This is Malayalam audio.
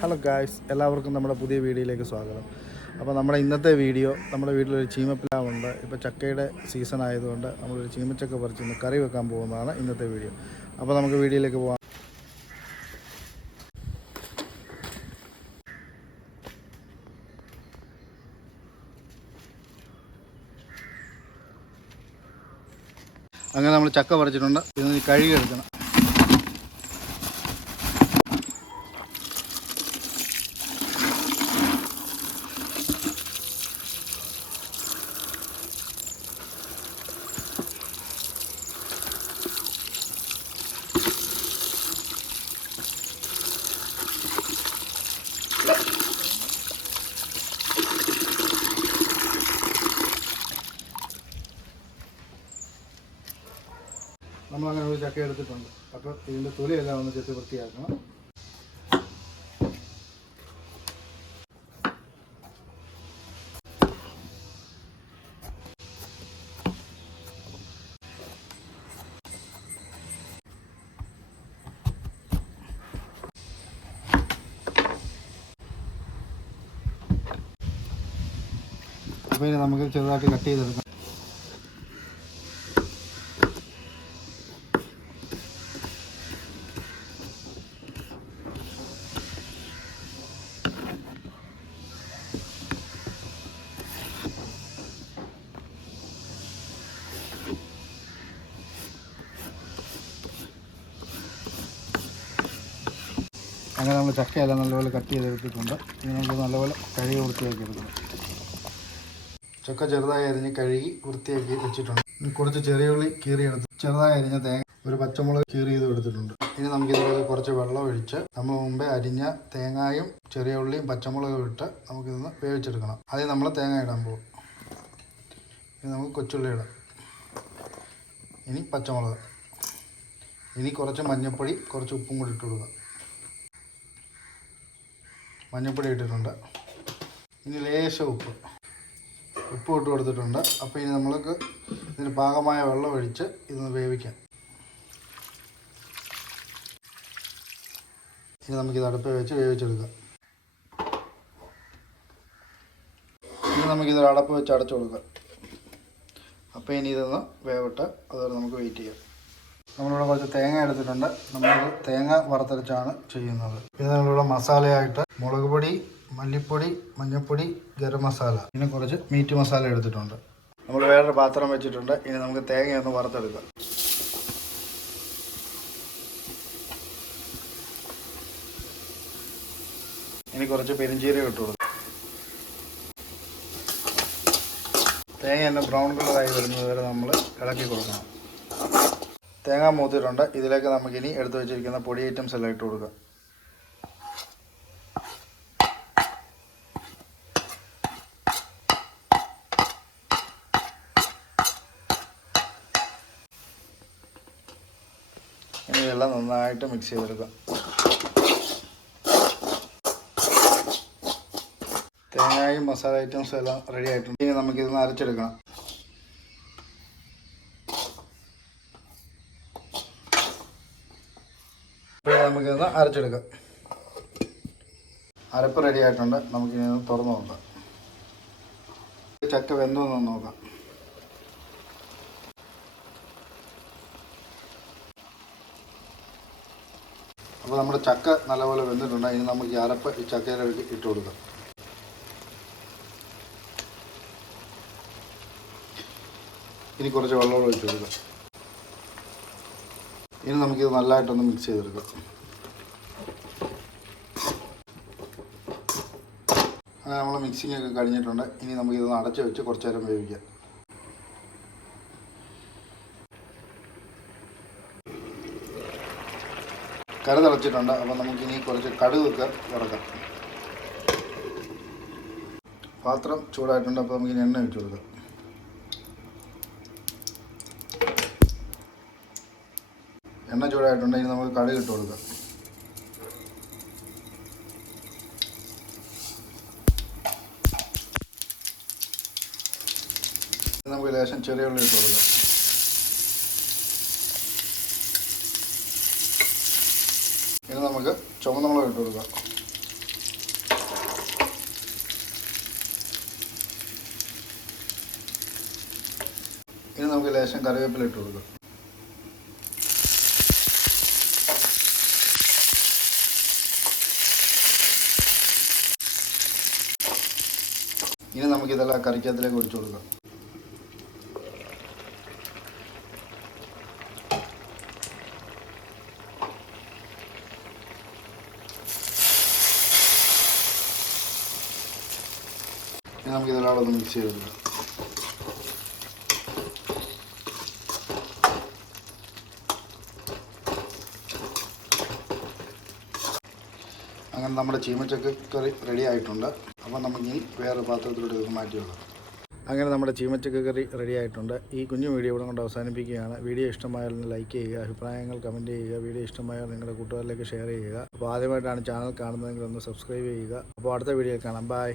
ഹലോ ഗായ്സ് എല്ലാവർക്കും നമ്മുടെ പുതിയ വീഡിയോയിലേക്ക് സ്വാഗതം. അപ്പോൾ നമ്മുടെ ഇന്നത്തെ വീഡിയോ നമ്മുടെ വീട്ടിലൊരു ചീമപ്പിലാവുണ്ട്. ഇപ്പോൾ ചക്കയുടെ സീസൺ ആയതുകൊണ്ട് നമ്മളൊരു ചീമച്ചക്ക പറിച്ച് ഇന്ന് കറി വെക്കാൻ പോകുന്നതാണ് ഇന്നത്തെ വീഡിയോ. അപ്പോൾ നമുക്ക് വീഡിയോയിലേക്ക് പോകാം അങ്ങനെ നമ്മൾ ചക്ക പറിച്ചിട്ടുണ്ട്. ഇതിന് കഴുകി എടുക്കണം നമ്മളങ്ങനെ ഒരു ചക്ക എടുത്തിട്ടുണ്ട്. അപ്പോൾ ഇതിന്റെ തൊലിയെല്ലാം ഒന്ന് ചെത്തി വൃത്തിയാക്കണം. അപ്പോൾ ഇനി നമുക്ക് ചെറുതായിട്ട് കട്ട് ചെയ്തെടുക്കാം. അങ്ങനെ നമ്മൾ ചക്കയെല്ലാം നല്ലപോലെ കട്ട് ചെയ്തെടുത്തിട്ടുണ്ട്. ഇനി നമുക്ക് നല്ലപോലെ കഴുകി വൃത്തിയാക്കി എടുക്കണം ചക്ക ചെറുതായി അരിഞ്ഞ് കഴുകി വൃത്തിയാക്കി വെച്ചിട്ടുണ്ട്. കുറച്ച് ചെറിയ ഉള്ളി കീറിയെടുത്ത് ചെറുതായി അരിഞ്ഞ തേങ്ങ ഒരു പച്ചമുളക് കീറി ചെയ്ത് എടുത്തിട്ടുണ്ട്. ഇനി നമുക്ക് ഇതുപോലെ കുറച്ച് വെള്ളം ഒഴിച്ച് നമ്മൾ മുമ്പേ അരിഞ്ഞ തേങ്ങായും ചെറിയ ഉള്ളിയും പച്ചമുളകും ഇട്ട് നമുക്കിതൊന്ന് വേവിച്ചെടുക്കണം. ആദ്യം നമ്മൾ തേങ്ങ ഇടാൻ പോകും. ഇനി നമുക്ക് കൊച്ചുള്ളി ഇടാം. ഇനി പച്ചമുളക്. ഇനി കുറച്ച് മഞ്ഞൾപ്പൊടി കുറച്ച് ഉപ്പും കൂടി ഇട്ട് കൊടുക്കുക മഞ്ഞൾപ്പൊടി ഇട്ടിട്ടുണ്ട്. ഇനി ലേശം ഉപ്പ്. ഉപ്പ് ഇട്ട് കൊടുത്തിട്ടുണ്ട്. അപ്പോൾ ഇനി നമ്മൾക്ക് ഇതിന് പാകമായ വെള്ളം ഒഴിച്ച് ഇതൊന്ന് വേവിക്കാം. ഇനി നമുക്കിത് അടുപ്പ് വെച്ച് വേവിച്ചെടുക്കാം. ഇനി നമുക്കിത് അടപ്പ് വെച്ച് അടച്ചു കൊടുക്കാം. അപ്പോൾ ഇനി ഇതൊന്ന് വേവട്ടെ. അതുവരെ നമുക്ക് വെയിറ്റ് ചെയ്യാം. നമ്മളിവിടെ കുറച്ച് തേങ്ങ എടുത്തിട്ടുണ്ട്. നമ്മൾ തേങ്ങ വറുത്തരച്ചാണ് ചെയ്യുന്നത്. ഇത് നമ്മളിവിടെ മസാലയായിട്ട് മുളക് പൊടി മല്ലിപ്പൊടി മഞ്ഞൾപ്പൊടി ഗരം മസാല. പിന്നെ കുറച്ച് മീറ്റ് മസാല എടുത്തിട്ടുണ്ട്. നമ്മൾ വേറൊരു പാത്രം വെച്ചിട്ടുണ്ട്. ഇനി നമുക്ക് തേങ്ങയൊന്ന് വറുത്തെടുക്കാം. ഇനി കുറച്ച് പെരിഞ്ചീരകം ഇട്ട് തേങ്ങ തന്നെ ബ്രൗൺ കളറായി വരുന്നത് വരെ നമ്മൾ ഇളക്കി കൊടുക്കണം. തേങ്ങ മൂത്തിട്ടുണ്ട്. ഇതിലേക്ക് നമുക്കിനി എടുത്തു വെച്ചിരിക്കുന്ന പൊടി ഐറ്റംസ് എല്ലാം ഇട്ട് കൊടുക്കാം. ഇതെല്ലാം നന്നായിട്ട് മിക്സ് ചെയ്തെടുക്കാം. തേങ്ങയും മസാല ഐറ്റംസും എല്ലാം റെഡി ആയിട്ടുണ്ട്. ഇനി നമുക്കിതൊന്ന് അരച്ചെടുക്കണം. ഇപ്പോൾ നമുക്കിതൊന്ന് അരച്ചെടുക്കാം. അരപ്പ് റെഡി ആയിട്ടുണ്ട്. നമുക്കിനി തുറന്നു നോക്കാം. ചക്ക വെന്തോന്ന് നോക്കാം. അപ്പോൾ നമ്മുടെ ചക്ക നല്ലപോലെ വെന്തിട്ടുണ്ട്. ഇനി നമുക്ക് ഈ അരപ്പ് ഈ ചക്കയിലേക്ക് ഇട്ട് കൊടുക്കാം. ഇനി കുറച്ച് വെള്ളം ഒഴിച്ച് കൊടുക്കാം. ഇനി നമുക്കിത് നല്ലതായിട്ടൊന്ന് മിക്സ് ചെയ്തെടുക്കാം. അങ്ങനെ നമ്മൾ മിക്സിംഗ് ഒക്കെ കഴിഞ്ഞിട്ടുണ്ട്. ഇനി നമുക്കിതൊന്ന് അടച്ചു വെച്ച് കുറച്ച് നേരം വേവിക്കാം. കര തിളച്ചിട്ടുണ്ട്. അപ്പോൾ നമുക്കിനി കുറച്ച് കടുകൊക്കെ വറക്കാം. പാത്രം ചൂടായിട്ടുണ്ട്. അപ്പോൾ നമുക്കിനി എണ്ണ വെച്ച് കൊടുക്കാം. എണ്ണ ചൂടായിട്ടുണ്ടെങ്കിൽ നമുക്ക് കടുക് ഇട്ട് കൊടുക്കാം. നമുക്ക് ലേശം ചെറിയ ഉള്ളി ഇട്ട് കൊടുക്കാം. ഇനി നമുക്ക് ചുമന്ന മുളക് ഇട്ട് കൊടുക്കാം. ഇനി നമുക്ക് ലേശം കറിവേപ്പില ഇട്ട് കൊടുക്കാം. നമുക്കിതെല്ലാം കറിക്കകത്തിലേക്ക് ഒഴിച്ചു കൊടുക്കാം. ഇനി നമുക്ക് ഇതെല്ലാം ഒന്ന് മിക്സ് ചെയ്ത് അങ്ങനെ നമ്മുടെ ചീമച്ചക്ക കറി റെഡി ആയിട്ടുണ്ട്. അപ്പോൾ നമുക്ക് ഈ വേറെ പാത്രത്തിലോട്ട് ഇത് മാറ്റി അങ്ങനെ നമ്മുടെ ചീമച്ചക്ക കറി റെഡി ആയിട്ടുണ്ട്. ഈ കുഞ്ഞു വീഡിയോ ഇവിടെ കൊണ്ട് അവസാനിപ്പിക്കുകയാണ്. വീഡിയോ ഇഷ്ടമായാൽ ലൈക്ക് ചെയ്യുക അഭിപ്രായങ്ങൾ കമന്റ് ചെയ്യുക വീഡിയോ ഇഷ്ടമായാൽ നിങ്ങളുടെ കൂട്ടുകാരിലേക്ക് ഷെയർ ചെയ്യുക. അപ്പോൾ ആദ്യമായിട്ടാണ് ചാനൽ കാണുന്നതെങ്കിൽ ഒന്ന് സബ്സ്ക്രൈബ് ചെയ്യുക. അപ്പോൾ അടുത്ത വീഡിയോ കാണാം. ബൈ